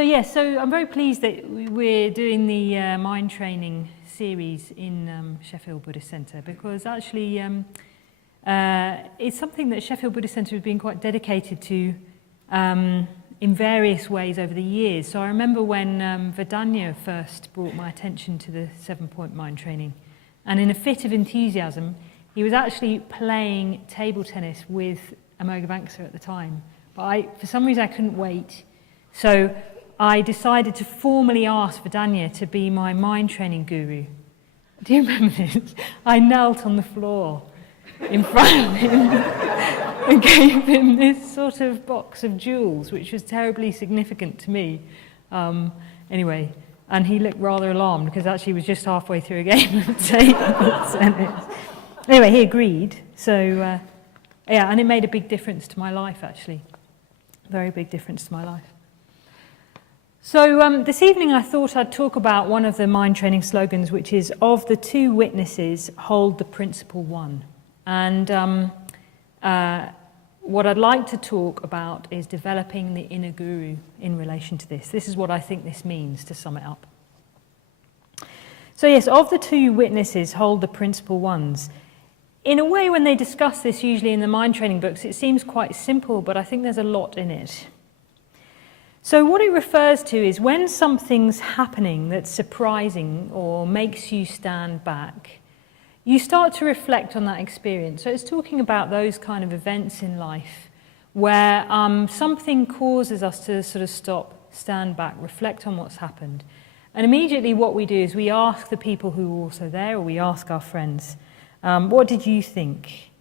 So I'm very pleased that we're doing the mind training series in Sheffield Buddhist Centre, because actually it's something that Sheffield Buddhist Centre has been quite dedicated to in various ways over the years. So I remember when Vedanya first brought my attention to the 7-point mind training, and in a fit of enthusiasm, he was actually playing table tennis with Amoghavanksa at the time. But for some reason I couldn't wait. So I decided to formally ask Vedanya to be my mind training guru. Do you remember this? I knelt on the floor in front of him and gave him this sort of box of jewels, which was terribly significant to me. Anyway, and he looked rather alarmed because actually he was just halfway through a game of table tennis. Anyway, he agreed. So, and it made a big difference to my life, actually. Very big difference to my life. So this evening I thought I'd talk about one of the mind training slogans, which is, of the two witnesses, hold the principal one. And what I'd like to talk about is developing the inner guru in relation to this. This is what I think this means, to sum it up. So yes, of the two witnesses, hold the principal ones. In a way, when they discuss this, usually in the mind training books, it seems quite simple, but I think there's a lot in it. So what it refers to is when something's happening that's surprising or makes you stand back, you start to reflect on that experience. So it's talking about those kind of events in life where something causes us to sort of stop, stand back, reflect on what's happened. And immediately what we do is we ask the people who are also there, or we ask our friends, what did you think?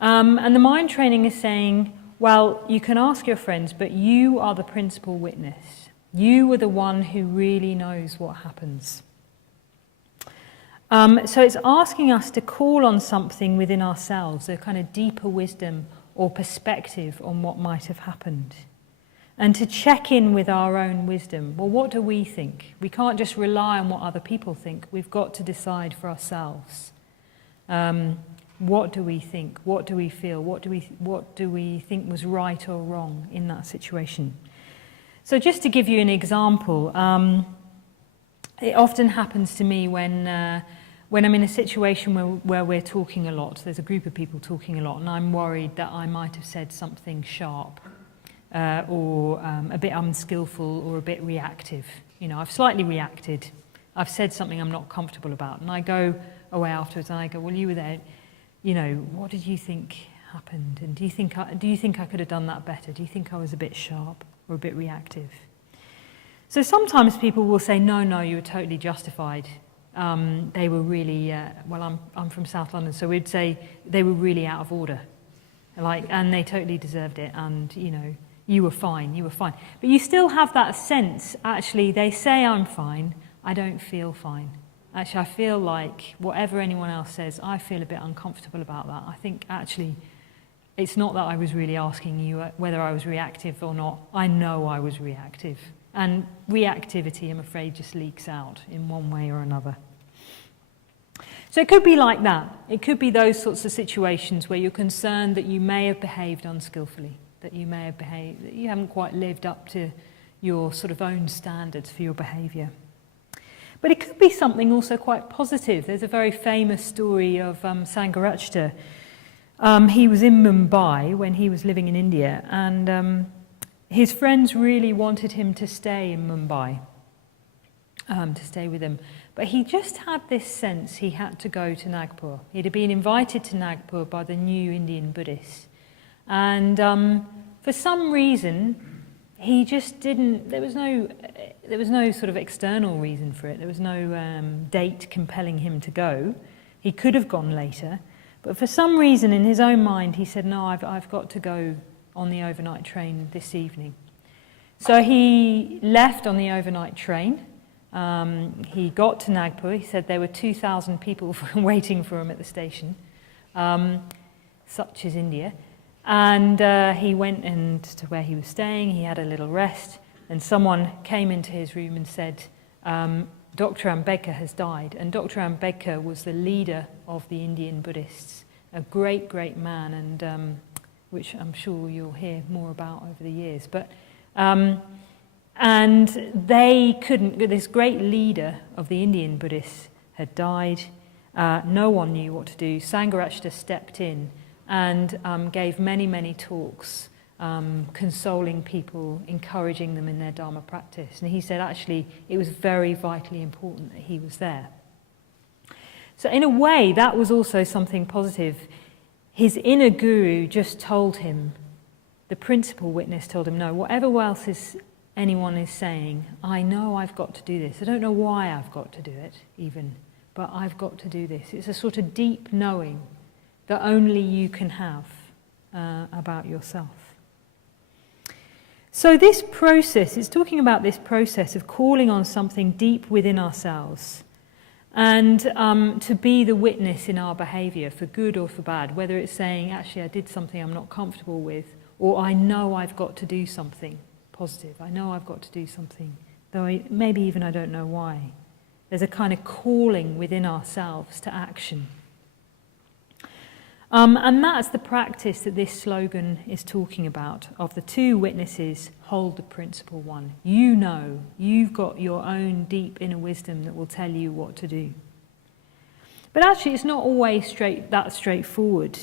And the mind training is saying, well, you can ask your friends, but you are the principal witness. You are the one who really knows what happens. So it's asking us to call on something within ourselves, a kind of deeper wisdom or perspective on what might have happened. And to check in with our own wisdom. Well, what do we think? We can't just rely on what other people think. We've got to decide for ourselves. What do we think? What do we feel? What do we think was right or wrong in that situation? So just to give you an example, it often happens to me when I'm in a situation where we're talking a lot, there's a group of people talking a lot, and I'm worried that I might have said something sharp or a bit unskillful or a bit reactive. You know, I've slightly reacted. I've said something I'm not comfortable about, and I go away afterwards and I go, well, you were there. You know, what did you think happened? And do you think I could have done that better? Do you think I was a bit sharp or a bit reactive? So sometimes people will say, no, you were totally justified. They were really, I'm from South London, so we'd say they were really out of order. And they totally deserved it, and, you know, you were fine. But you still have that sense, actually, they say I'm fine, I don't feel fine. Actually, I feel like whatever anyone else says, I feel a bit uncomfortable about that. I think, actually, it's not that I was really asking you whether I was reactive or not. I know I was reactive. And reactivity, I'm afraid, just leaks out in one way or another. So it could be like that. It could be those sorts of situations where you're concerned that you may have behaved unskillfully, that you haven't quite lived up to your sort of own standards for your behaviour. But it could be something also quite positive. There's a very famous story of Sangha Night. He was in Mumbai when he was living in India, and his friends really wanted him to stay in Mumbai, to stay with them. But he just had this sense he had to go to Nagpur. He'd been invited to Nagpur by the new Indian Buddhists. And for some reason, he just didn't, there was no sort of external reason for it. There was no date compelling him to go. He could have gone later, but for some reason in his own mind he said, no, I've got to go on the overnight train this evening. So he left on the overnight train. He got to Nagpur. He said there were 2,000 people waiting for him at the station. Such is India. And he went to where he was staying. He had a little rest. And someone came into his room and said, Dr. Ambedkar has died. And Dr. Ambedkar was the leader of the Indian Buddhists, a great, great man, and which I'm sure you'll hear more about over the years. But And they couldn't, this great leader of the Indian Buddhists had died. No one knew what to do. Sangha stepped in and gave many, many talks, consoling people, encouraging them in their Dharma practice. And he said actually it was very vitally important that he was there. So in a way, that was also something positive. His inner guru just told him, the principal witness told him, no, whatever else anyone is saying, I know I've got to do this. I don't know why I've got to do it, even, but I've got to do this. It's a sort of deep knowing that only you can have about yourself. So this process, it's talking about this process of calling on something deep within ourselves and to be the witness in our behaviour, for good or for bad, whether it's saying, actually, I did something I'm not comfortable with, or I know I've got to do something positive. I know I've got to do something, though maybe even I don't know why. There's a kind of calling within ourselves to action. And that's the practice that this slogan is talking about, of the two witnesses hold the principal one. You know, you've got your own deep inner wisdom that will tell you what to do. But actually it's not always that straightforward,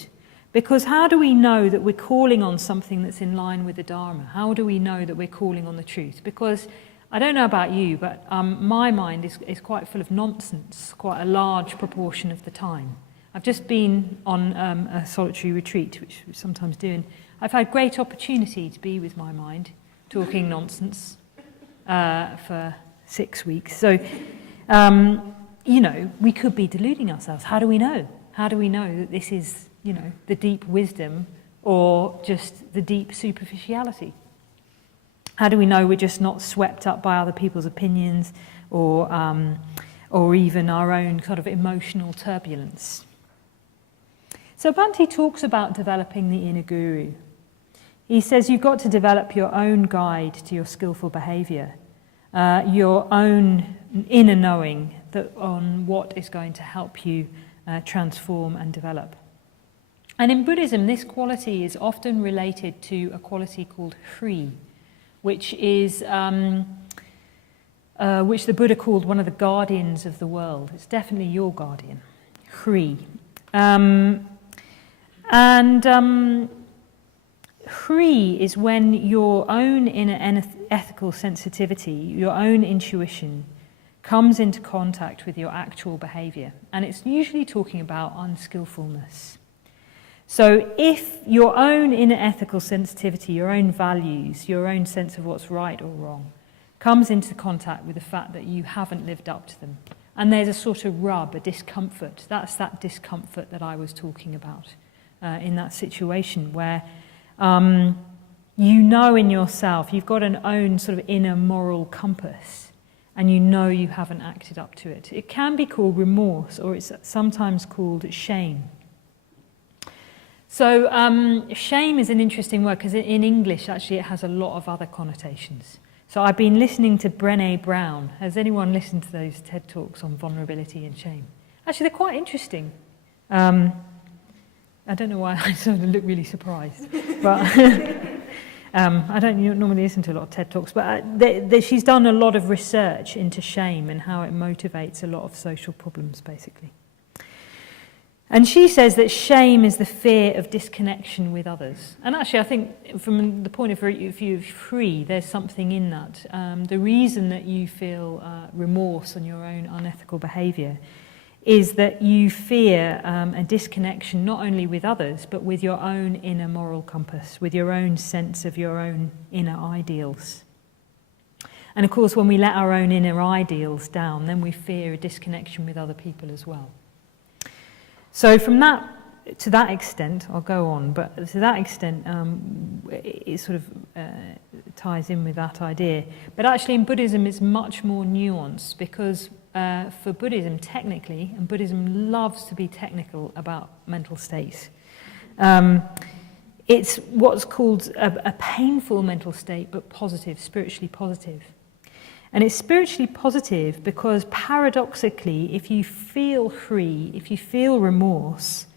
because how do we know that we're calling on something that's in line with the Dharma? How do we know that we're calling on the truth? Because I don't know about you, but my mind is quite full of nonsense, quite a large proportion of the time. I've just been on a solitary retreat, which we sometimes do, and I've had great opportunity to be with my mind, talking nonsense for 6 weeks. So, we could be deluding ourselves. How do we know? How do we know that this is, the deep wisdom or just the deep superficiality? How do we know we're just not swept up by other people's opinions or even our own sort of emotional turbulence? So Bhante talks about developing the inner guru. He says you've got to develop your own guide to your skillful behaviour, your own inner knowing on what is going to help you transform and develop. And in Buddhism, this quality is often related to a quality called Hri, which is which the Buddha called one of the guardians of the world. It's definitely your guardian, Hri. Hri is when your own inner ethical sensitivity, your own intuition, comes into contact with your actual behaviour. And it's usually talking about unskillfulness. So if your own inner ethical sensitivity, your own values, your own sense of what's right or wrong, comes into contact with the fact that you haven't lived up to them, and there's a sort of rub, a discomfort, that's that discomfort that I was talking about in that situation where you know in yourself, you've got an own sort of inner moral compass, and you know you haven't acted up to it. It can be called remorse, or it's sometimes called shame. So shame is an interesting word because in English actually it has a lot of other connotations. So I've been listening to Brené Brown. Has anyone listened to those TED Talks on vulnerability and shame? Actually, they're quite interesting. I don't know why I sort of look really surprised, but I don't normally listen to a lot of TED Talks, but she's done a lot of research into shame and how it motivates a lot of social problems, basically. And she says that shame is the fear of disconnection with others. And actually, I think from the point of view of Hri, there's something in that. The reason that you feel remorse on your own unethical behaviour is that you fear a disconnection not only with others, but with your own inner moral compass, with your own sense of your own inner ideals. And of course, when we let our own inner ideals down, then we fear a disconnection with other people as well. So from that, to that extent, I'll go on, but to that extent, it sort of ties in with that idea. But actually in Buddhism, it's much more nuanced because for Buddhism, technically, and Buddhism loves to be technical about mental states, it's what's called a painful mental state, but positive, spiritually positive. And it's spiritually positive because paradoxically, if you feel Hri, if you feel remorse,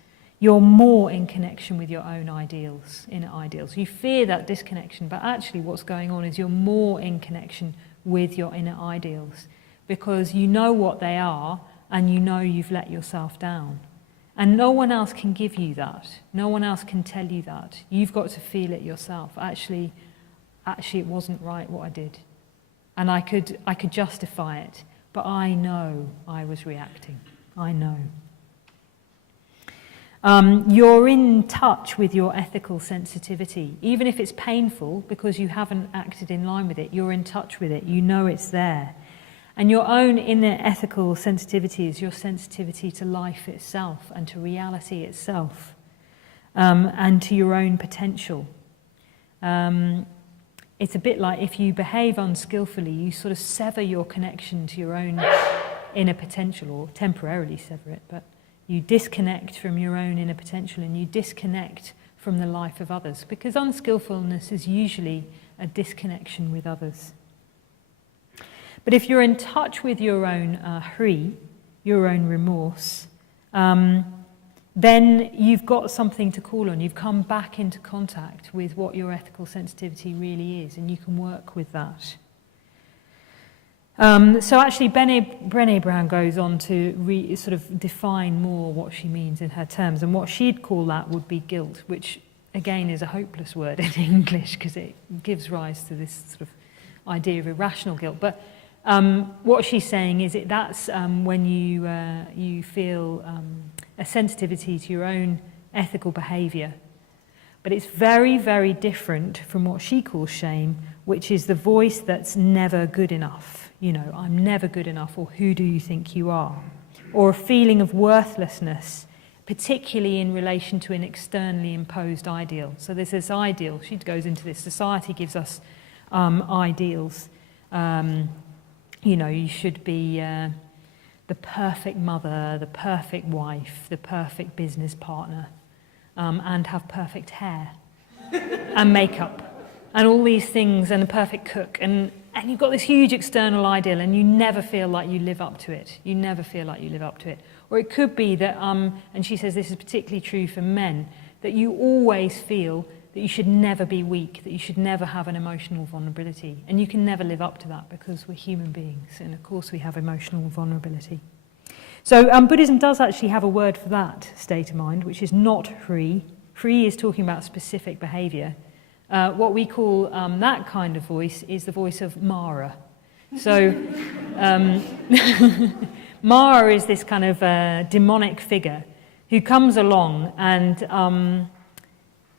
you're more in connection with your own ideals, inner ideals. You fear that disconnection, but actually what's going on is you're more in connection with your inner ideals because you know what they are and you know you've let yourself down. And no one else can give you that. No one else can tell you that. You've got to feel it yourself. Actually, it wasn't right what I did. And I could justify it, but I know I was reacting. I know. You're in touch with your ethical sensitivity. Even if it's painful because you haven't acted in line with it, you're in touch with it. You know it's there. And your own inner ethical sensitivity is your sensitivity to life itself and to reality itself and to your own potential. It's a bit like if you behave unskillfully, you sort of sever your connection to your own inner potential, or temporarily sever it, but you disconnect from your own inner potential and you disconnect from the life of others, because unskillfulness is usually a disconnection with others. But if you're in touch with your own hri, your own remorse, then you've got something to call on. You've come back into contact with what your ethical sensitivity really is, and you can work with that. So actually, Brené Brown goes on to sort of define more what she means in her terms, and what she'd call that would be guilt, which again is a hopeless word in English because it gives rise to this sort of idea of irrational guilt. But what she's saying is that's when you feel a sensitivity to your own ethical behaviour. But it's very, very different from what she calls shame, which is the voice that's never good enough. You know, I'm never good enough, or who do you think you are? Or a feeling of worthlessness, particularly in relation to an externally imposed ideal. So there's this ideal, she goes into this, society gives us ideals. You know, you should be the perfect mother, the perfect wife, the perfect business partner, and have perfect hair and makeup and all these things, and a perfect cook. And you've got this huge external ideal and you never feel like you live up to it. You never feel like you live up to it. Or it could be that, and she says this is particularly true for men, that you always feel that you should never be weak, that you should never have an emotional vulnerability. And you can never live up to that because we're human beings, and of course we have emotional vulnerability. So Buddhism does actually have a word for that state of mind, which is not hri. Hri is talking about specific behaviour. What we call that kind of voice is the voice of Mara. So Mara is this kind of demonic figure who comes along and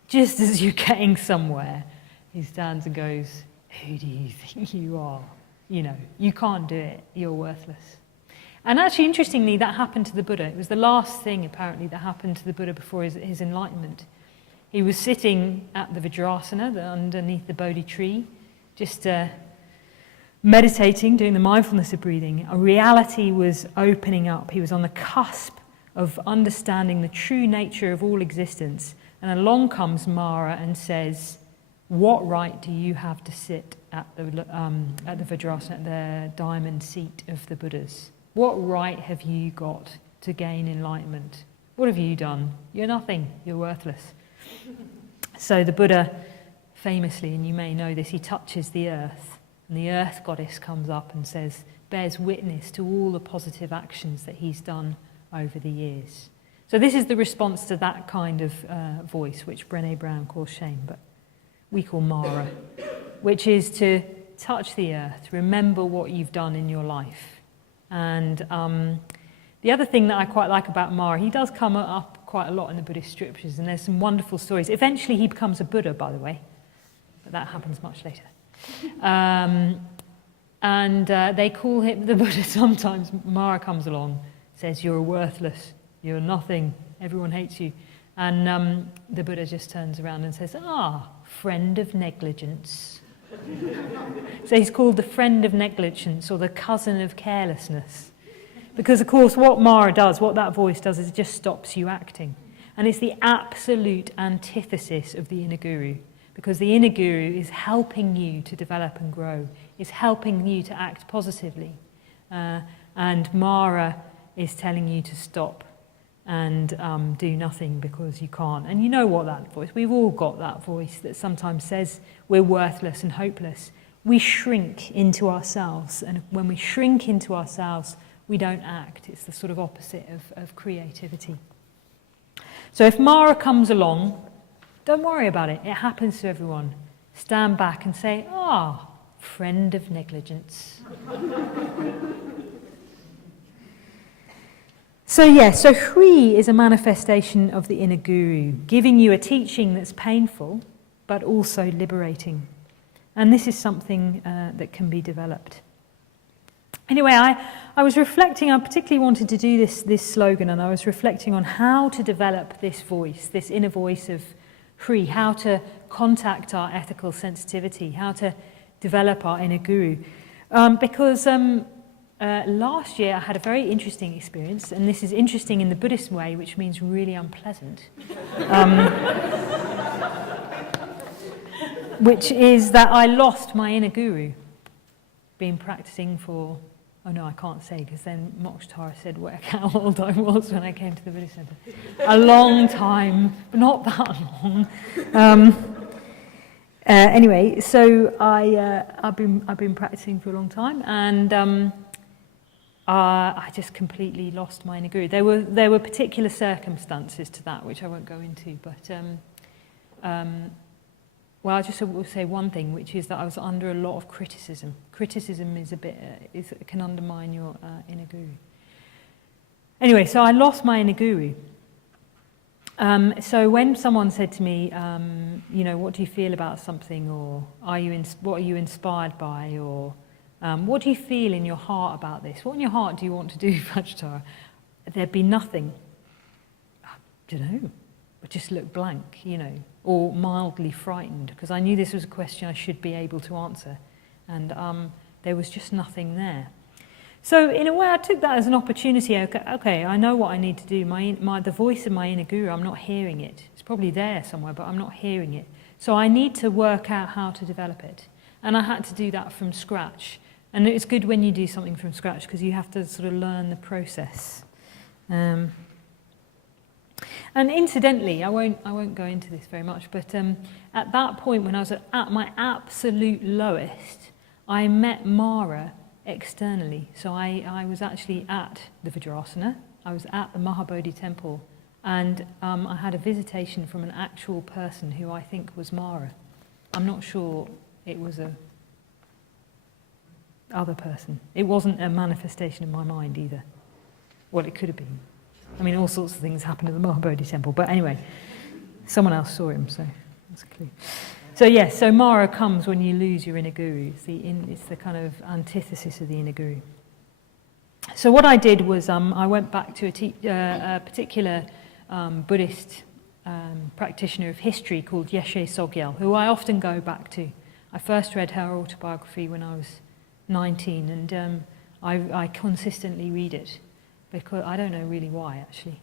just as you're getting somewhere, he stands and goes, who do you think you are? You know, you can't do it, you're worthless. And actually, interestingly, that happened to the Buddha. It was the last thing, apparently, that happened to the Buddha before his enlightenment. He was sitting at the Vajratara, underneath the Bodhi tree, just meditating, doing the mindfulness of breathing. A reality was opening up. He was on the cusp of understanding the true nature of all existence. And along comes Mara and says, what right do you have to sit at the Vajrasana, at the diamond seat of the Buddhas? What right have you got to gain enlightenment? What have you done? You're nothing. You're worthless. So the Buddha, famously, and you may know this, he touches the earth. And the earth goddess comes up and says, bears witness to all the positive actions that he's done over the years. So this is the response to that kind of voice, which Brené Brown calls shame, but we call Mara, which is to touch the earth, remember what you've done in your life. And the other thing that I quite like about Mara, he does come up quite a lot in the Buddhist scriptures, and there's some wonderful stories. Eventually he becomes a Buddha, by the way, but that happens much later. And they call him the Buddha sometimes. Mara comes along, says, you're worthless. You're nothing, everyone hates you. And the Buddha just turns around and says, friend of negligence. So he's called the friend of negligence, or the cousin of carelessness. Because, of course, what Mara does, what that voice does, is it just stops you acting. And it's the absolute antithesis of the inner guru. Because the inner guru is helping you to develop and grow, is helping you to act positively. And Mara is telling you to stop. and do nothing because you can't. And you know what that voice, we've all got that voice that sometimes says we're worthless and hopeless. We shrink into ourselves, and when we shrink into ourselves, we don't act. It's the sort of opposite of creativity. So if Mara comes along, don't worry about it. It happens to everyone. Stand back and say, friend of negligence. So Hri is a manifestation of the inner guru, giving you a teaching that's painful, but also liberating. And this is something that can be developed. Anyway, I was reflecting, I particularly wanted to do this slogan, and I was reflecting on how to develop this voice, this inner voice of Hri, how to contact our ethical sensitivity, how to develop our inner guru. Because last year I had a very interesting experience, and this is interesting in the Buddhist way, which means really unpleasant. Which is that I lost my inner guru. Been practicing for, oh no, I can't say, because then Vajratara said how old I was when I came to the Buddhist Center. A long time, but not that long. Anyway, so I've been practicing for a long time, and I just completely lost my inner guru. There were particular circumstances to that, which I won't go into, but well, I just will say one thing, which is that I was under a lot of criticism. Criticism is can undermine your inner guru. Anyway, so I lost my inner guru. So when someone said to me, what do you feel about something, or what are you inspired by, or what do you feel in your heart about this? What in your heart do you want to do, Vajratara? There'd be nothing. I don't know. I just look blank, or mildly frightened, because I knew this was a question I should be able to answer, and there was just nothing there. So in a way, I took that as an opportunity. Okay, I know what I need to do. The voice of my inner guru, I'm not hearing it. It's probably there somewhere, but I'm not hearing it. So I need to work out how to develop it, and I had to do that from scratch. And it's good when you do something from scratch, because you have to sort of learn the process. And incidentally, I won't go into this very much, but at that point when I was at my absolute lowest, I met Mara externally. So I was actually at the Vajratara, I was at the Mahabodhi temple, and I had a visitation from an actual person who I think was Mara. I'm not sure it was a other person. It wasn't a manifestation in my mind either. Well, it could have been. I mean, all sorts of things happened at the Mahabodhi temple. But anyway, someone else saw him, so that's a clue. So yes, so Mara comes when you lose your inner guru. It's the kind of antithesis of the inner guru. So what I did was I went back to a particular Buddhist practitioner of history called Yeshe Sogyal, who I often go back to. I first read her autobiography when I was 19, and I consistently read it. Because I don't know really why, actually.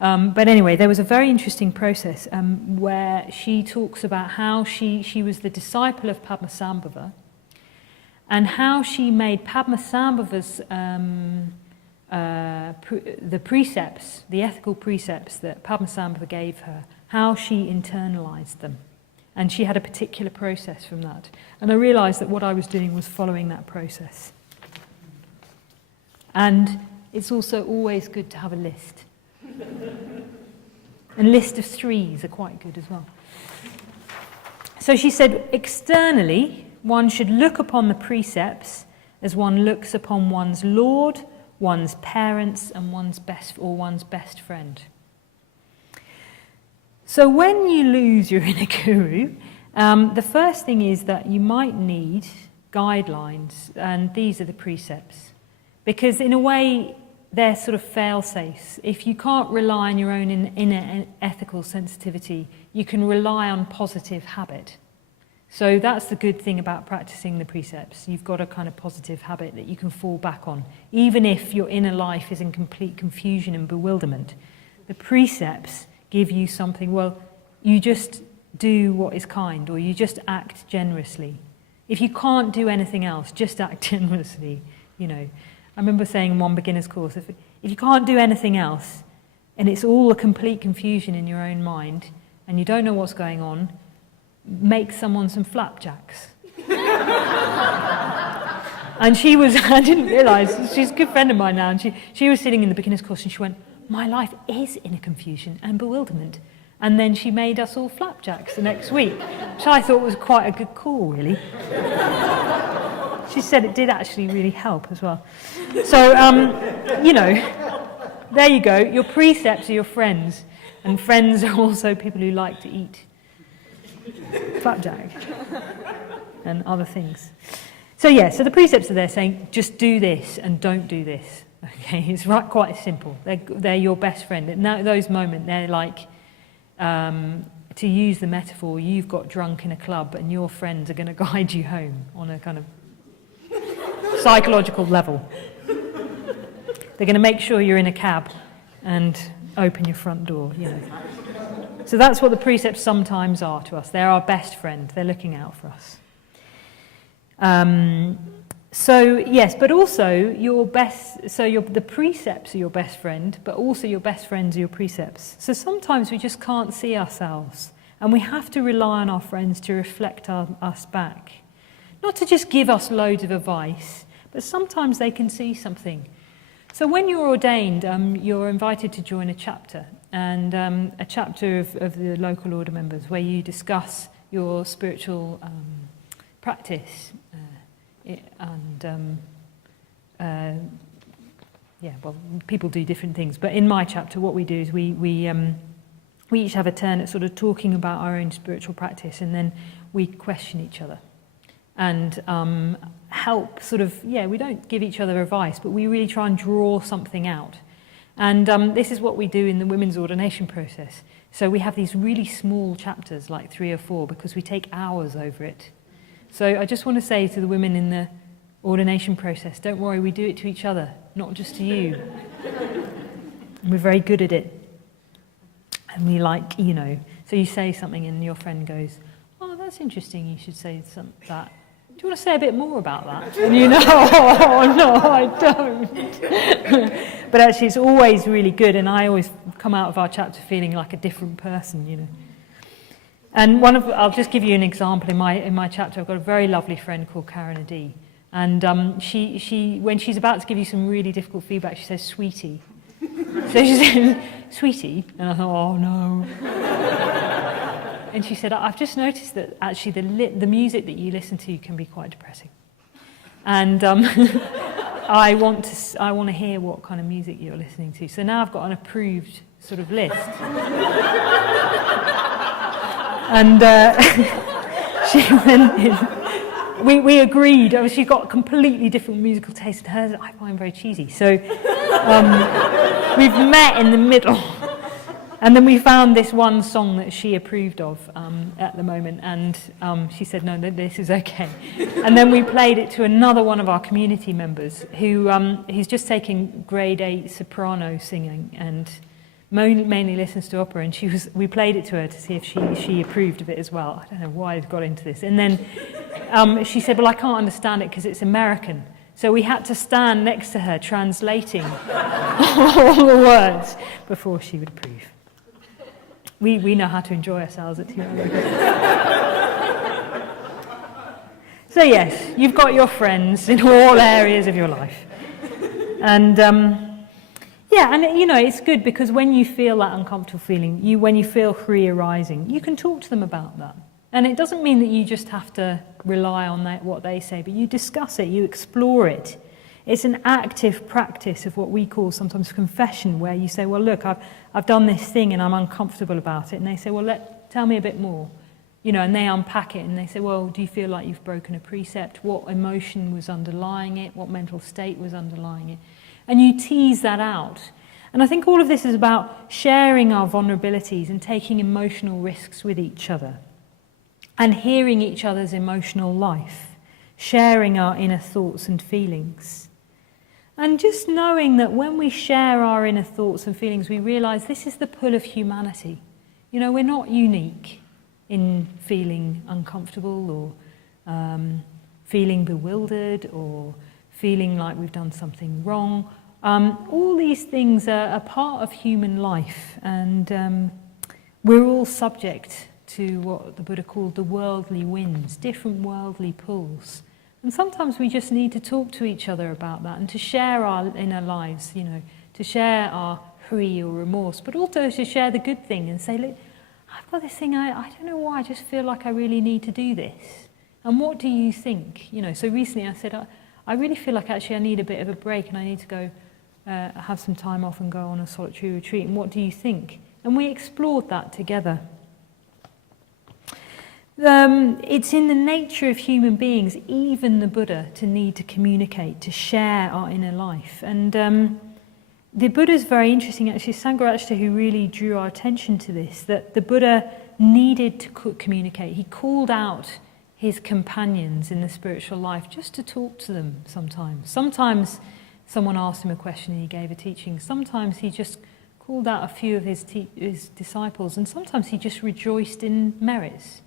But anyway, there was a very interesting process where she talks about how she was the disciple of Padmasambhava, and how she made Padmasambhava's the precepts, the ethical precepts that Padmasambhava gave her, how she internalized them. And she had a particular process from that. And I realized that what I was doing was following that process. And it's also always good to have a list. And a list of 3s are quite good as well. So she said, externally, one should look upon the precepts as one looks upon one's Lord, one's parents, and one's best friend. So when you lose your inner guru, the first thing is that you might need guidelines, and these are the precepts. Because in a way, they're sort of fail-safes. If you can't rely on your own inner ethical sensitivity, you can rely on positive habit. So that's the good thing about practicing the precepts. You've got a kind of positive habit that you can fall back on. Even if your inner life is in complete confusion and bewilderment, the precepts give you something, well, you just do what is kind, or you just act generously. If you can't do anything else, just act generously, I remember saying in one beginner's course, if you can't do anything else, and it's all a complete confusion in your own mind, and you don't know what's going on, make someone some flapjacks. And she was, I didn't realise, she's a good friend of mine now, and she was sitting in the beginner's course and she went, my life is in a confusion and bewilderment. And then she made us all flapjacks the next week, which I thought was quite a good call, really. She said it did actually really help as well. So, you know, there you go. Your precepts are your friends, and friends are also people who like to eat flapjack and other things. So yeah, so the precepts are there saying, just do this and don't do this. Okay, it's quite simple. They're your best friend. At those moments, they're like, to use the metaphor, you've got drunk in a club and your friends are going to guide you home on a kind of psychological level. They're going to make sure you're in a cab and open your front door, you know. So that's what the precepts sometimes are to us. They're our best friend. They're looking out for us. So yes, but also the precepts are your best friend, but also your best friends are your precepts. So sometimes we just can't see ourselves, and we have to rely on our friends to reflect us back. Not to just give us loads of advice, but sometimes they can see something. So when you're ordained, you're invited to join a chapter, and a chapter of the local order members, where you discuss your spiritual practice. People do different things, but in my chapter what we do is we each have a turn at sort of talking about our own spiritual practice, and then we question each other and help sort of, we don't give each other advice, but we really try and draw something out. And this is what we do in the women's ordination process. So we have these really small chapters, like 3 or 4, because we take hours over it. So I just want to say to the women in the ordination process, don't worry, we do it to each other, not just to you. We're very good at it. And we like, so you say something and your friend goes, oh, that's interesting, you should say that. Do you want to say a bit more about that? And you know, oh, no, I don't. But actually it's always really good, and I always come out of our chapter feeling like a different person, And I'll just give you an example. In my chapter, I've got a very lovely friend called Karen Adi, and she when she's about to give you some really difficult feedback, she says, "Sweetie." So she says, "Sweetie," and I thought, "Oh no." And she said, "I've just noticed that actually the music that you listen to can be quite depressing, and I want to hear what kind of music you're listening to. So now I've got an approved sort of list." And she went in. We agreed. She got completely different musical taste, and hers I find very cheesy. So we've met in the middle. And then we found this one song that she approved of at the moment, and she said, no, this is okay. And then we played it to another one of our community members who's just taking grade 8 soprano singing and mainly listens to opera, and we played it to her to see if she approved of it as well. I don't know why I got into this. And then she said, well, I can't understand it because it's American. So we had to stand next to her translating all the words before she would approve. We know how to enjoy ourselves at TRO. So yes, you've got your friends in all areas of your life. And it's good because when you feel that uncomfortable feeling, when you feel Khri arising, you can talk to them about that. And it doesn't mean that you just have to rely on what they say, but you discuss it, you explore it. It's an active practice of what we call sometimes confession, where you say, well, look, I've done this thing and I'm uncomfortable about it. And they say, well, tell me a bit more. And they unpack it and they say, well, do you feel like you've broken a precept? What emotion was underlying it? What mental state was underlying it? And you tease that out. And I think all of this is about sharing our vulnerabilities and taking emotional risks with each other and hearing each other's emotional life, sharing our inner thoughts and feelings. And just knowing that when we share our inner thoughts and feelings, we realize this is the pull of humanity. We're not unique in feeling uncomfortable or feeling bewildered or feeling like we've done something wrong. All these things are a part of human life, and we're all subject to what the Buddha called the worldly winds, different worldly pulls. And sometimes we just need to talk to each other about that and to share our inner lives, to share our hurry or remorse, but also to share the good thing and say, look, I've got this thing, I don't know why, I just feel like I really need to do this. And what do you think? So recently I said, I really feel like actually I need a bit of a break and I need to go have some time off and go on a solitary retreat. And what do you think? And we explored that together. It's in the nature of human beings, even the Buddha, to need to communicate, to share our inner life. And the Buddha is very interesting, actually. Sangha, who really drew our attention to this, that the Buddha needed to communicate. He called out his companions in the spiritual life just to talk to them sometimes. Sometimes someone asked him a question and he gave a teaching. Sometimes he just called out a few of his disciples, and sometimes he just rejoiced in merits.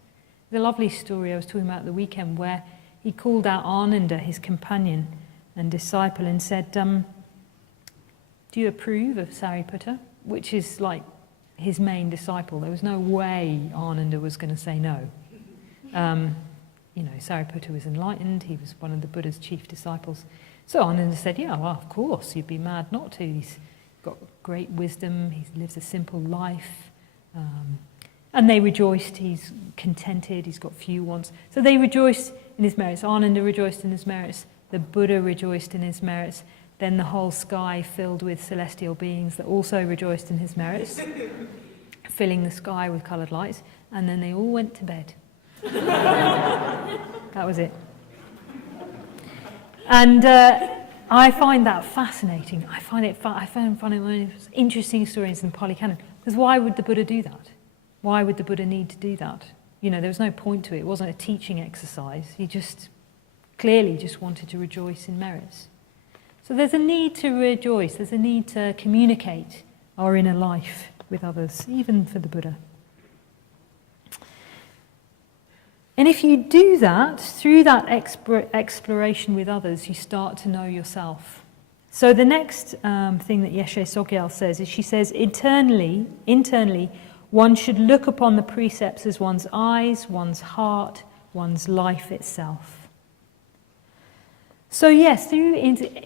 The lovely story I was talking about the weekend where he called out Ananda, his companion and disciple, and said, do you approve of Sariputta? Which is like his main disciple. There was no way Ananda was going to say no. Sariputta was enlightened. He was one of the Buddha's chief disciples. So Ananda said, yeah, well, of course, you'd be mad not to. He's got great wisdom. He lives a simple life. And they rejoiced. He's contented. He's got few wants. So they rejoiced in his merits. Ananda rejoiced in his merits. The Buddha rejoiced in his merits. Then the whole sky filled with celestial beings that also rejoiced in his merits, filling the sky with coloured lights. And then they all went to bed. That was it. And I find that fascinating. I find it one of the most interesting stories in the Pali Canon. Because why would the Buddha do that? Why would the Buddha need to do that? There was no point to it. It wasn't a teaching exercise. He just clearly just wanted to rejoice in merits. So there's a need to rejoice. There's a need to communicate our inner life with others, even for the Buddha. And if you do that, through that exploration with others, you start to know yourself. So the next thing that Yeshe Sogyal says is, she says, internally, one should look upon the precepts as one's eyes, one's heart, one's life itself. So yes, through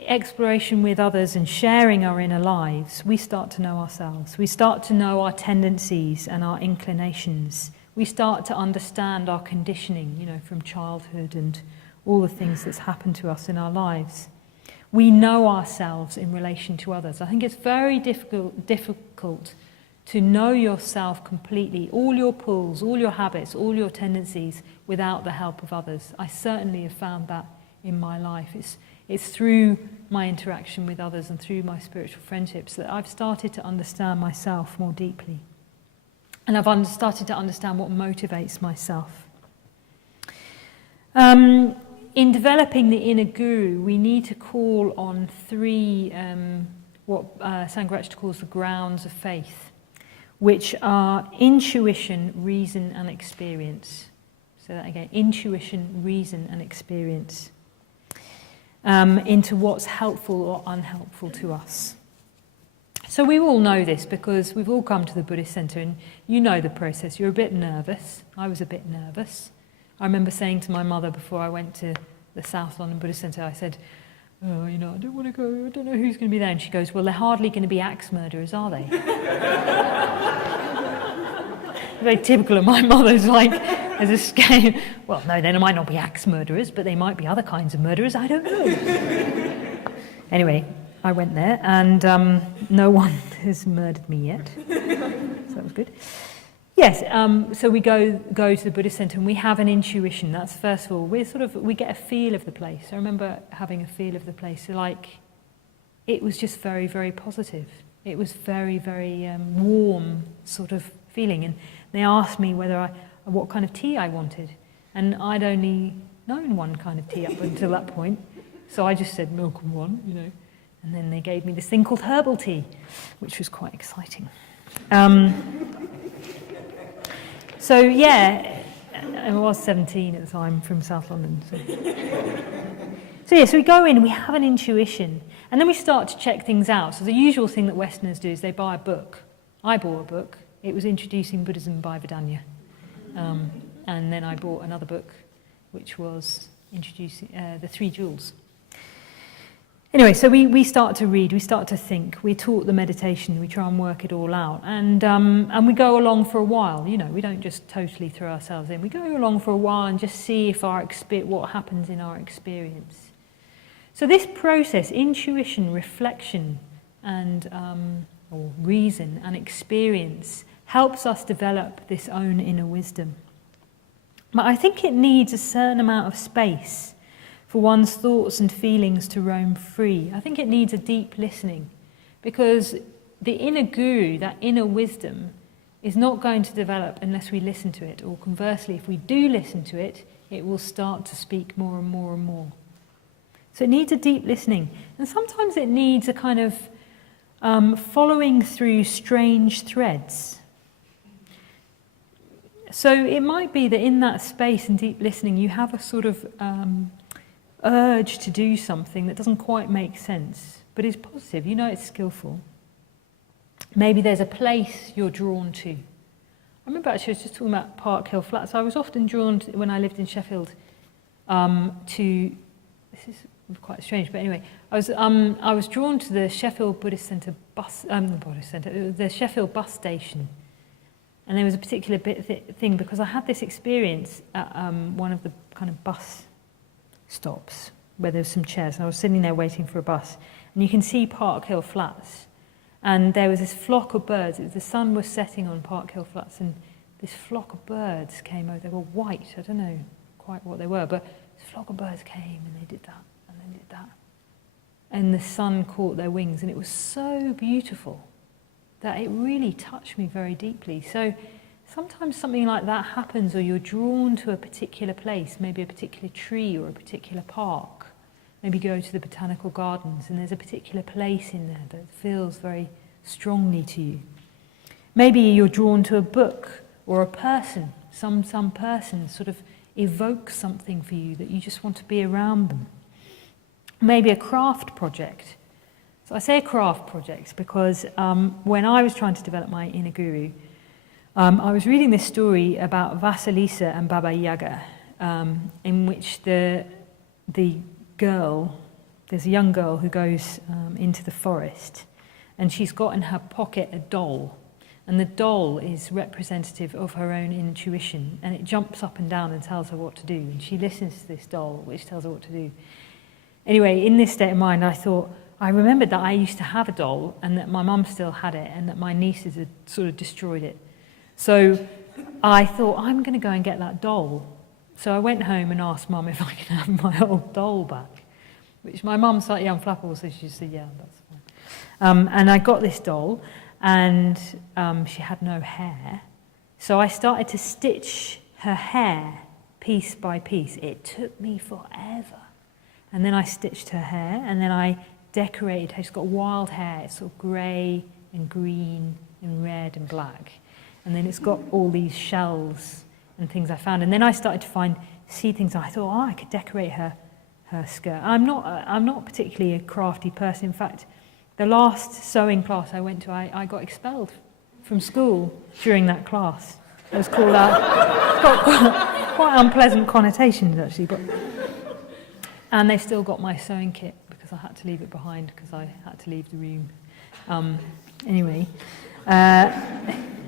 exploration with others and sharing our inner lives, we start to know ourselves. We start to know our tendencies and our inclinations. We start to understand our conditioning, from childhood and all the things that's happened to us in our lives. We know ourselves in relation to others. I think it's very difficult to know yourself completely, all your pulls, all your habits, all your tendencies, without the help of others. I certainly have found that in my life. It's through my interaction with others and through my spiritual friendships that I've started to understand myself more deeply. And I've started to understand what motivates myself. In developing the inner guru, we need to call on three, what Sangha calls the grounds of faith, which are intuition, reason, and experience. Say that again, intuition, reason, and experience, into what's helpful or unhelpful to us. So we all know this because we've all come to the Buddhist Centre and you know the process. You're a bit nervous. I was a bit nervous. I remember saying to my mother before I went to the South London Buddhist Centre, I said, I don't want to go, I don't know who's going to be there. And she goes, well, they're hardly going to be axe murderers, are they? Very typical of my mother's, like, as a scale. Well, no, they might not be axe murderers, but they might be other kinds of murderers, I don't know. Anyway, I went there, and no one has murdered me yet, so that was good. Yes, so we go to the Buddhist Centre, and we have an intuition. That's first of all, we get a feel of the place. I remember having a feel of the place, it was just very, very positive. It was very, very warm sort of feeling, and they asked me what kind of tea I wanted, and I'd only known one kind of tea up until that point, so I just said milk and one, And then they gave me this thing called herbal tea, which was quite exciting. So yeah, I was 17 at the time from South London. So yeah, so we go in, we have an intuition, And then we start to check things out. So the usual thing that Westerners do is they buy a book. I bought a book. It was Introducing Buddhism by Vedanya. And then I bought another book, which was Introducing the Three Jewels. Anyway, so we start to read, we start to think, we're taught the meditation, we try and work it all out, and we go along for a while. You know, we don't just totally throw ourselves in. We go along for a while and just see if what happens in our experience. So this process, intuition, reflection, and or reason and experience, helps us develop this own inner wisdom. But I think it needs a certain amount of space for one's thoughts and feelings to roam free. I think it needs a deep listening, because the inner guru, that inner wisdom, is not going to develop unless we listen to it, or conversely, if we do listen to it, it will start to speak more and more and more. So it needs a deep listening, and sometimes it needs a kind of following through strange threads. So it might be that in that space and deep listening, you have a sort of urge to do something that doesn't quite make sense, but is positive. You know it's skillful. Maybe there's a place you're drawn to. I remember actually I was just talking about Park Hill Flats. I was often drawn to, when I lived in Sheffield, to, this is quite strange, but anyway, I was drawn to the Sheffield Buddhist Centre the Sheffield bus station. And there was a particular thing, because I had this experience at one of the kind of bus stops where there was some chairs, and I was sitting there waiting for a bus, and you can see Park Hill Flats, and there was this flock of birds. The sun was setting on Park Hill Flats, and this flock of birds came over. They were white. I don't know quite what they were, but this flock of birds came, and they did that, and they did that, and the sun caught their wings, and it was so beautiful that it really touched me very deeply. So sometimes something like that happens, or you're drawn to a particular place, maybe a particular tree or a particular park. Maybe go to the botanical gardens, and there's a particular place in there that feels very strongly to you. Maybe you're drawn to a book or a person. Some person sort of evokes something for you that you just want to be around them. Maybe a craft project. So I say craft projects because when I was trying to develop my inner guru, I was reading this story about Vasilisa and Baba Yaga, in which the girl, there's a young girl who goes into the forest, and she's got in her pocket a doll, and the doll is representative of her own intuition, and it jumps up and down and tells her what to do, and she listens to this doll, which tells her what to do. Anyway, in this state of mind, I remembered that I used to have a doll, and that my mum still had it, and that my nieces had sort of destroyed it. So I thought, I'm going to go and get that doll. So I went home and asked Mum if I could have my old doll back, which my mum's slightly unflappable, so she said, yeah, that's fine. And I got this doll, and she had no hair. So I started to stitch her hair piece by piece. It took me forever. And then I stitched her hair, and then I decorated her. She's got wild hair. It's sort of grey and green and red and black. And then it's got all these shells and things I found. And then I started to see things. I thought, I could decorate her skirt. I'm not particularly a crafty person. In fact, the last sewing class I went to, I got expelled from school during that class. It was called out. Got quite unpleasant connotations, actually. And they still got my sewing kit because I had to leave it behind because I had to leave the room. Anyway.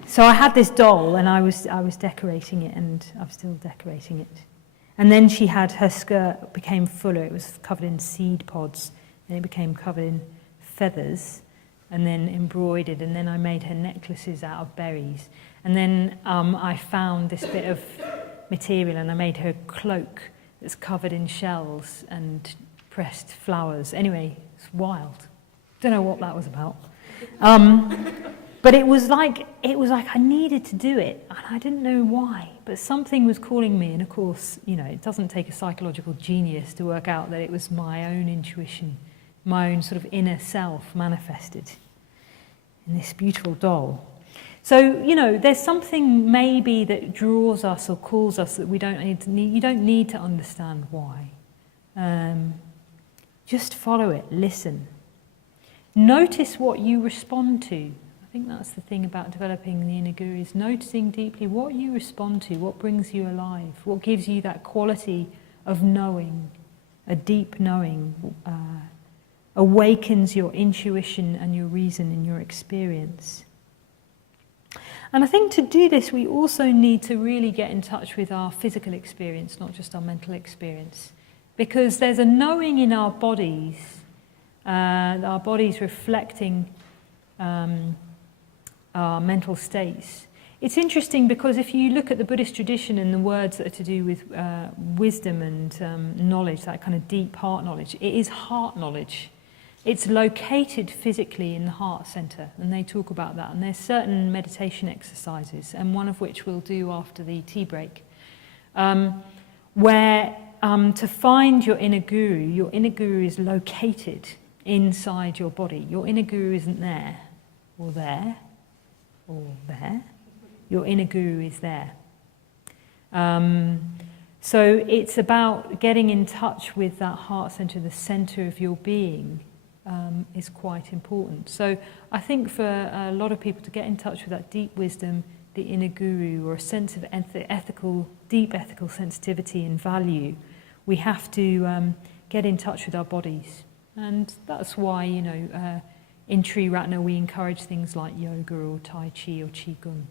So I had this doll, and I was decorating it, and I'm still decorating it. And then her skirt became fuller. It was covered in seed pods, and it became covered in feathers, and then embroidered. And then I made her necklaces out of berries. And then I found this bit of material, and I made her cloak that's covered in shells and pressed flowers. Anyway, it's wild. Don't know what that was about. But it was like I needed to do it, and I didn't know why, but something was calling me, and of course, it doesn't take a psychological genius to work out that it was my own intuition, my own sort of inner self manifested in this beautiful doll. So, there's something maybe that draws us or calls us that you don't need to understand why. Just follow it, listen. Notice what you respond to. I think that's the thing about developing the inner guru, is noticing deeply what you respond to, what brings you alive, what gives you that quality of knowing, a deep knowing, awakens your intuition and your reason and your experience. And I think to do this, we also need to really get in touch with our physical experience, not just our mental experience. Because there's a knowing in our bodies reflecting our mental states. It's interesting because if you look at the Buddhist tradition and the words that are to do with wisdom and knowledge, that kind of deep heart knowledge, it is heart knowledge. It's located physically in the heart center, and they talk about that. And there's certain meditation exercises, and one of which we'll do after the tea break, where to find your inner guru is located inside your body. Your inner guru isn't there, or there, or there. Your inner guru is there. So it's about getting in touch with that heart center, the center of your being, is quite important. So I think for a lot of people to get in touch with that deep wisdom, the inner guru, or a sense of deep ethical sensitivity and value, we have to get in touch with our bodies. And that's why, in Triratna we encourage things like yoga or Tai Chi or Qigong.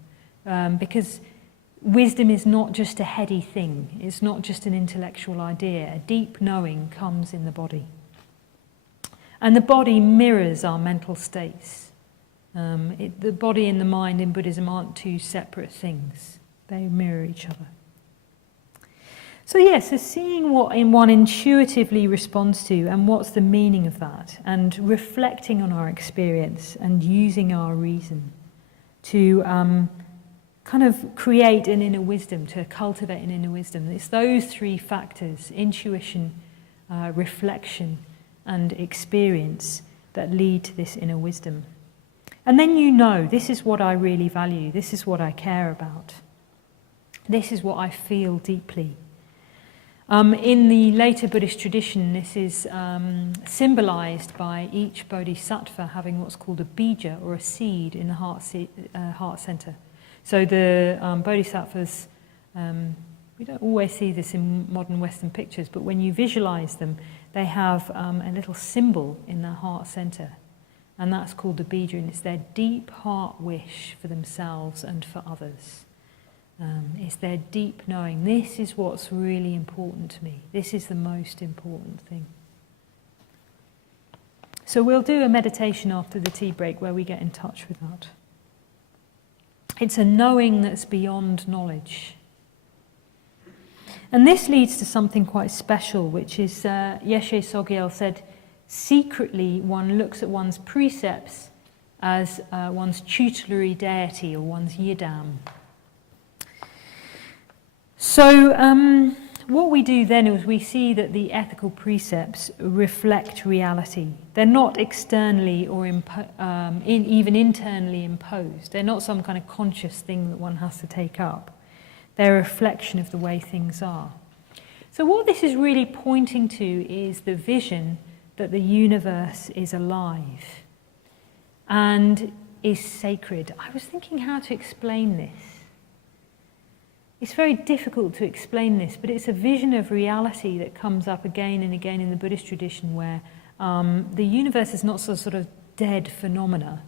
Because wisdom is not just a heady thing, it's not just an intellectual idea. A deep knowing comes in the body. And the body mirrors our mental states. The body and the mind in Buddhism aren't two separate things. They mirror each other. So so seeing what one intuitively responds to and what's the meaning of that, and reflecting on our experience and using our reason to kind of create an inner wisdom, to cultivate an inner wisdom. It's those three factors, intuition, reflection, and experience, that lead to this inner wisdom. And then this is what I really value, this is what I care about, this is what I feel deeply. In the later Buddhist tradition, this is symbolized by each bodhisattva having what's called a bija, or a seed, in the heart center. So the bodhisattvas, we don't always see this in modern Western pictures, but when you visualize them, they have a little symbol in their heart center, and that's called the bija, and it's their deep heart wish for themselves and for others. It's their deep knowing, this is what's really important to me, this is the most important thing. So we'll do a meditation after the tea break where we get in touch with that. It's a knowing that's beyond knowledge. And this leads to something quite special, which is, Yeshe Sogyal said, secretly one looks at one's precepts as one's tutelary deity, or one's yidam. So what we do then is we see that the ethical precepts reflect reality. They're not externally or even internally imposed. They're not some kind of conscious thing that one has to take up. They're a reflection of the way things are. So what this is really pointing to is the vision that the universe is alive and is sacred. I was thinking how to explain this. It's very difficult to explain this, but it's a vision of reality that comes up again and again in the Buddhist tradition, where the universe is not sort of dead phenomena,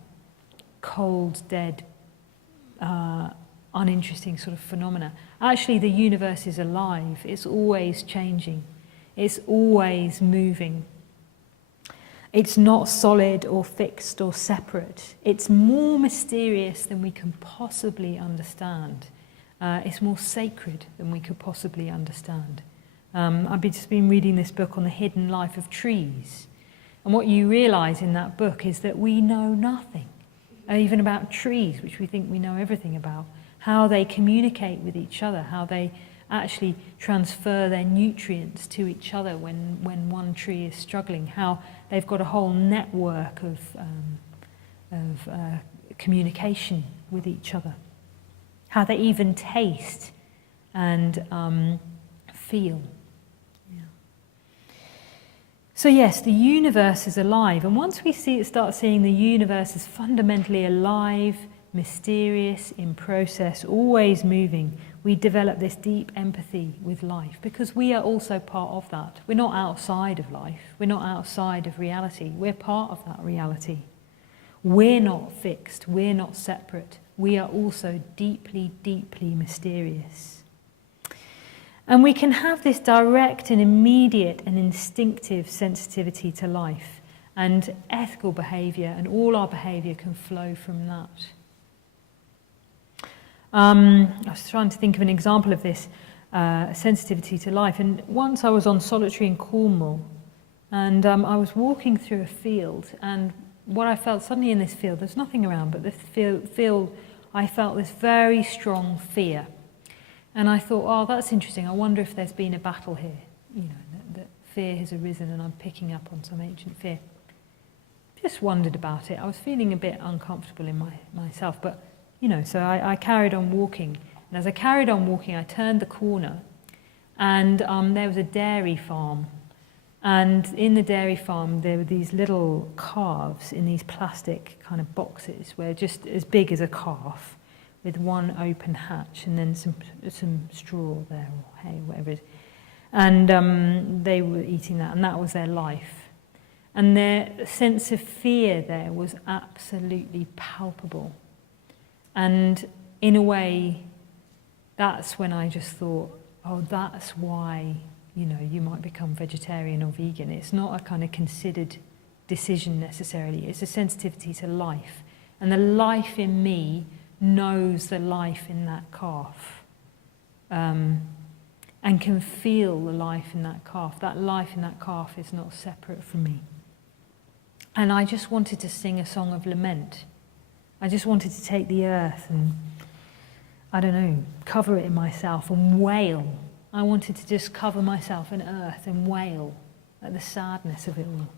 cold, dead, uninteresting sort of phenomena. Actually, the universe is alive. It's always changing. It's always moving. It's not solid or fixed or separate. It's more mysterious than we can possibly understand. It's more sacred than we could possibly understand. I've just been reading this book on the hidden life of trees. And what you realize in that book is that we know nothing, even about trees, which we think we know everything about, how they communicate with each other, how they actually transfer their nutrients to each other when one tree is struggling, how they've got a whole network of communication with each other, how they even taste and feel. So yes, the universe is alive, and once we start seeing the universe as fundamentally alive, mysterious, in process, always moving, we develop this deep empathy with life, because we are also part of that. We're not outside of life, we're not outside of reality, we're part of that reality. We're not fixed, we're not separate, we are also deeply, deeply mysterious. And we can have this direct and immediate and instinctive sensitivity to life, and ethical behaviour, and all our behaviour can flow from that. I was trying to think of an example of this, sensitivity to life, and once I was on solitary in Cornwall, and I was walking through a field, and what I felt suddenly in this field, there's nothing around, but this field, I felt this very strong fear. And I thought, oh, that's interesting. I wonder if there's been a battle here, you know, that fear has arisen and I'm picking up on some ancient fear. Just wondered about it. I was feeling a bit uncomfortable in myself, but, you know, so I carried on walking. And as I carried on walking, I turned the corner, and there was a dairy farm. And in the dairy farm, there were these little calves in these plastic kind of boxes, where just as big as a calf, with one open hatch and then some straw there, or hay, whatever it is. And they were eating that, and that was their life. And their sense of fear there was absolutely palpable. And in a way, that's when I just thought, oh, that's why, you know, you might become vegetarian or vegan. It's not a kind of considered decision necessarily. It's a sensitivity to life. And the life in me knows the life in that calf, and can feel the life in that calf. That life in that calf is not separate from me. And I just wanted to sing a song of lament. I just wanted to take the earth and, I don't know, cover it in myself and wail. I wanted to just cover myself in earth and wail at the sadness of it all.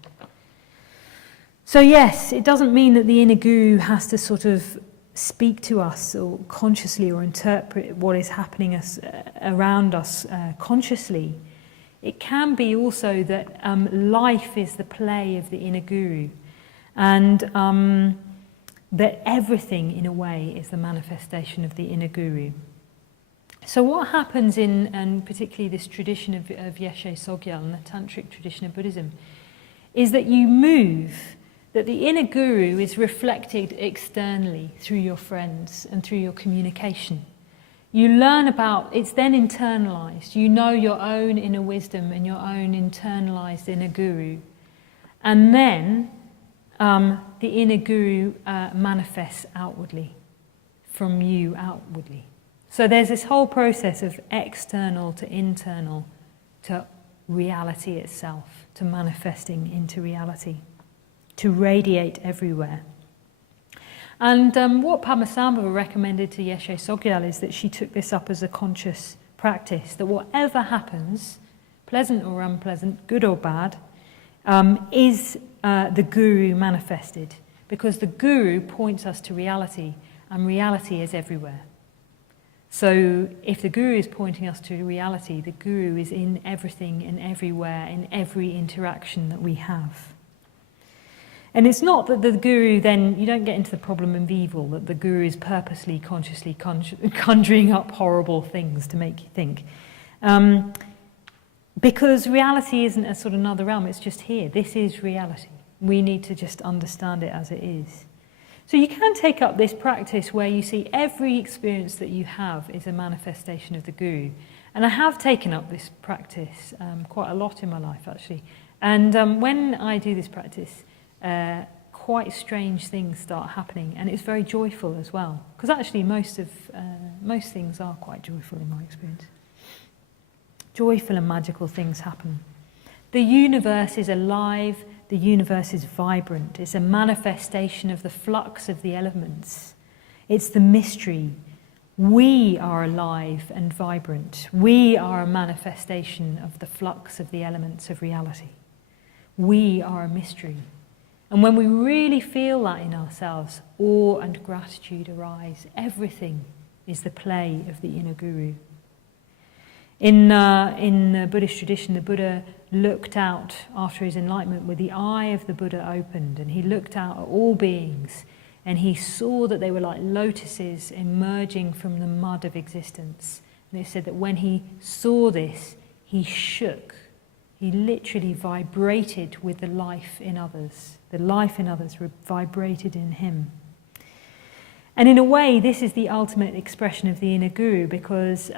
So yes, it doesn't mean that the inner guru has to sort of speak to us or consciously, or interpret what is happening around us consciously. It can be also that life is the play of the inner guru, and that everything in a way is the manifestation of the inner guru. So what happens in, and particularly this tradition of Yeshe Sogyal and the tantric tradition of Buddhism, is that you move, that the inner guru is reflected externally through your friends and through your communication. You learn about, it's then internalized. You know your own inner wisdom and your own internalized inner guru. And then the inner guru manifests outwardly, from you outwardly. So there's this whole process of external to internal to reality itself, to manifesting into reality, to radiate everywhere. And what Padmasambhava recommended to Yeshe Sogyal is that she took this up as a conscious practice, that whatever happens, pleasant or unpleasant, good or bad, is the guru manifested, because the guru points us to reality, and reality is everywhere. So if the guru is pointing us to reality, the guru is in everything and everywhere, in every interaction that we have. And it's not that the guru then, you don't get into the problem of evil, that the guru is purposely, consciously conjuring up horrible things to make you think. Because reality isn't a sort of another realm, it's just here. This is reality. We need to just understand it as it is. So you can take up this practice where you see every experience that you have is a manifestation of the guru. And I have taken up this practice quite a lot in my life, actually. And when I do this practice, quite strange things start happening, and it's very joyful as well, because actually most things are quite joyful in my experience. Joyful and magical things happen. The universe is alive, the universe is vibrant, it's a manifestation of the flux of the elements. It's the mystery. We are alive and vibrant. We are a manifestation of the flux of the elements of reality. We are a mystery. And when we really feel that in ourselves, awe and gratitude arise. Everything is the play of the inner guru. In the Buddhist tradition, the Buddha looked out after his enlightenment with the eye of the Buddha opened, and he looked out at all beings, and he saw that they were like lotuses emerging from the mud of existence. And it said that when he saw this, he shook. He literally vibrated with the life in others. The life in others vibrated in him. And in a way, this is the ultimate expression of the inner guru, because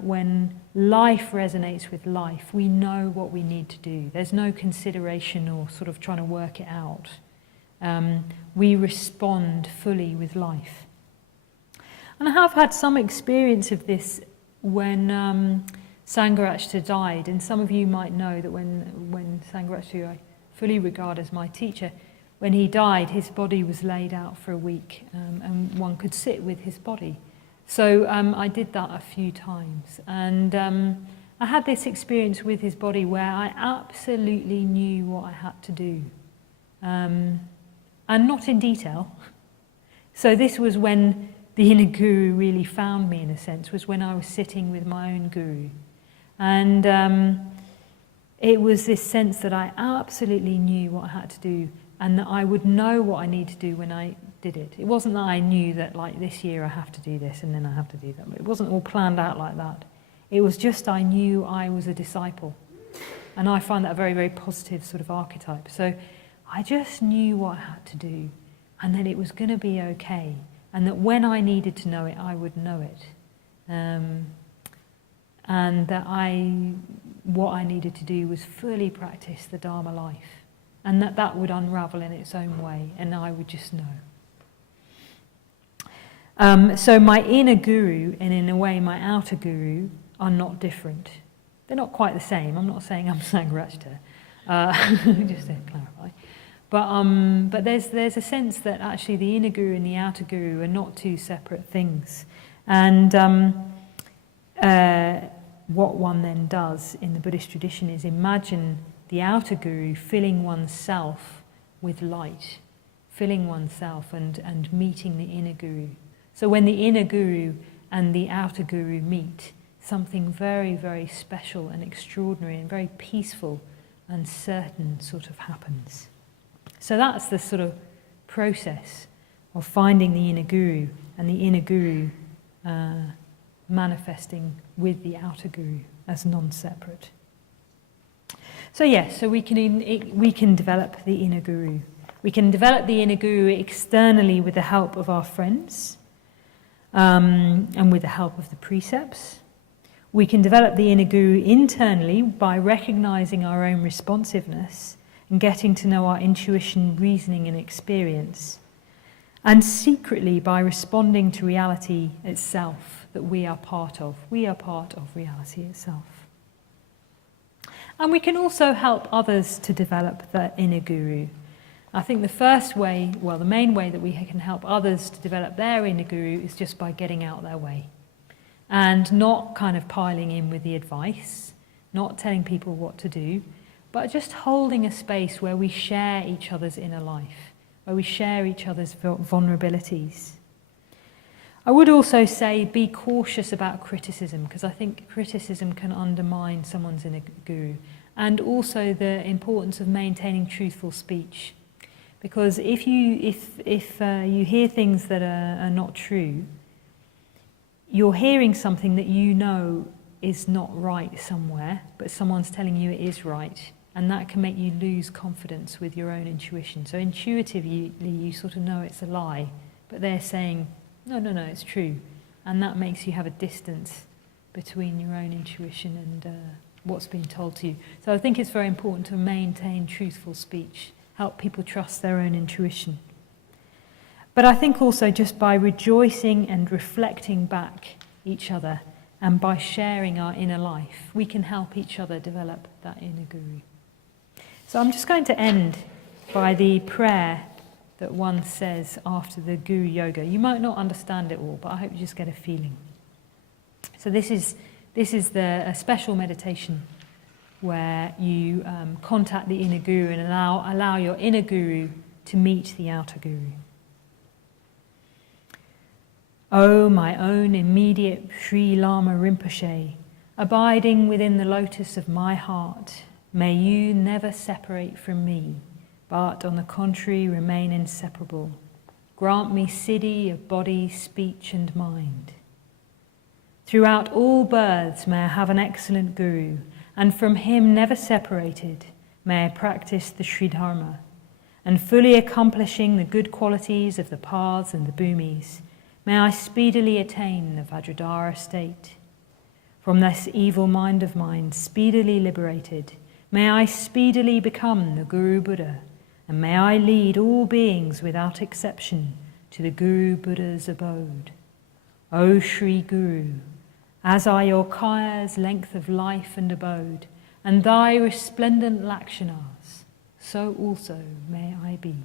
when life resonates with life, we know what we need to do. There's no consideration or sort of trying to work it out. We respond fully with life. And I have had some experience of this when Sangha died, and some of you might know that when Sangha, who I fully regard as my teacher, when he died, his body was laid out for a week, and one could sit with his body. So I did that a few times, and I had this experience with his body where I absolutely knew what I had to do, and not in detail. So this was when the inner guru really found me, in a sense, was when I was sitting with my own guru. And it was this sense that I absolutely knew what I had to do, and that I would know what I need to do when I did it. It wasn't that I knew that, like, this year I have to do this and then I have to do that. It wasn't all planned out like that. It was just I knew I was a disciple. And I find that a very, very positive sort of archetype. So I just knew what I had to do, and that it was going to be okay, and that when I needed to know it, I would know it. And that what I needed to do was fully practice the Dharma life. And that would unravel in its own way, and I would just know. So my inner guru, and in a way my outer guru, are not different. They're not quite the same. I'm not saying I'm Sangha just to clarify. But there's a sense that actually the inner guru and the outer guru are not two separate things. And what one then does in the Buddhist tradition is imagine the outer guru filling oneself with light, filling oneself and meeting the inner guru. So when the inner guru and the outer guru meet, something very, very special and extraordinary and very peaceful and certain sort of happens. So that's the sort of process of finding the inner guru, and the inner guru manifesting with the outer guru as non-separate. So yes, so we can develop the inner guru. We can develop the inner guru externally with the help of our friends, and with the help of the precepts. We can develop the inner guru internally by recognizing our own responsiveness and getting to know our intuition, reasoning, and experience. And secretly by responding to reality itself that we are part of. We are part of reality itself. And we can also help others to develop the inner guru. I think the first way, well, the main way that we can help others to develop their inner guru is just by getting out their way. And not kind of piling in with the advice, not telling people what to do, but just holding a space where we share each other's inner life, where we share each other's vulnerabilities. I would also say be cautious about criticism, because I think criticism can undermine someone's inner guru, and also the importance of maintaining truthful speech. Because if you hear things that are not true, you're hearing something that you know is not right somewhere, but someone's telling you it is right, and that can make you lose confidence with your own intuition. So intuitively you sort of know it's a lie, but they're saying, no, it's true. And that makes you have a distance between your own intuition and what's being told to you. So I think it's very important to maintain truthful speech, help people trust their own intuition. But I think also just by rejoicing and reflecting back each other and by sharing our inner life, we can help each other develop that inner guru. So I'm just going to end by the prayer that one says after the Guru Yoga. You might not understand it all, but I hope you just get a feeling. So this is a special meditation where you contact the inner guru and allow your inner guru to meet the outer guru. O my own immediate, 'Sri Lama Rinpoche, abiding within the lotus of my heart, I ask you to guide me, May you never separate from me, but on the contrary remain inseparable. Grant me siddhi of body, speech and mind. Throughout all births may I have an excellent guru, and from him never separated may I practice the Sridharma, and fully accomplishing the good qualities of the paths and the bhumis, may I speedily attain the Vajratara state. From this evil mind of mine, speedily liberated, may I speedily become the Guru Buddha, and may I lead all beings without exception to the Guru Buddha's abode. O Sri Guru, as are your kaya's length of life and abode, and thy resplendent lakshanas, so also may I be.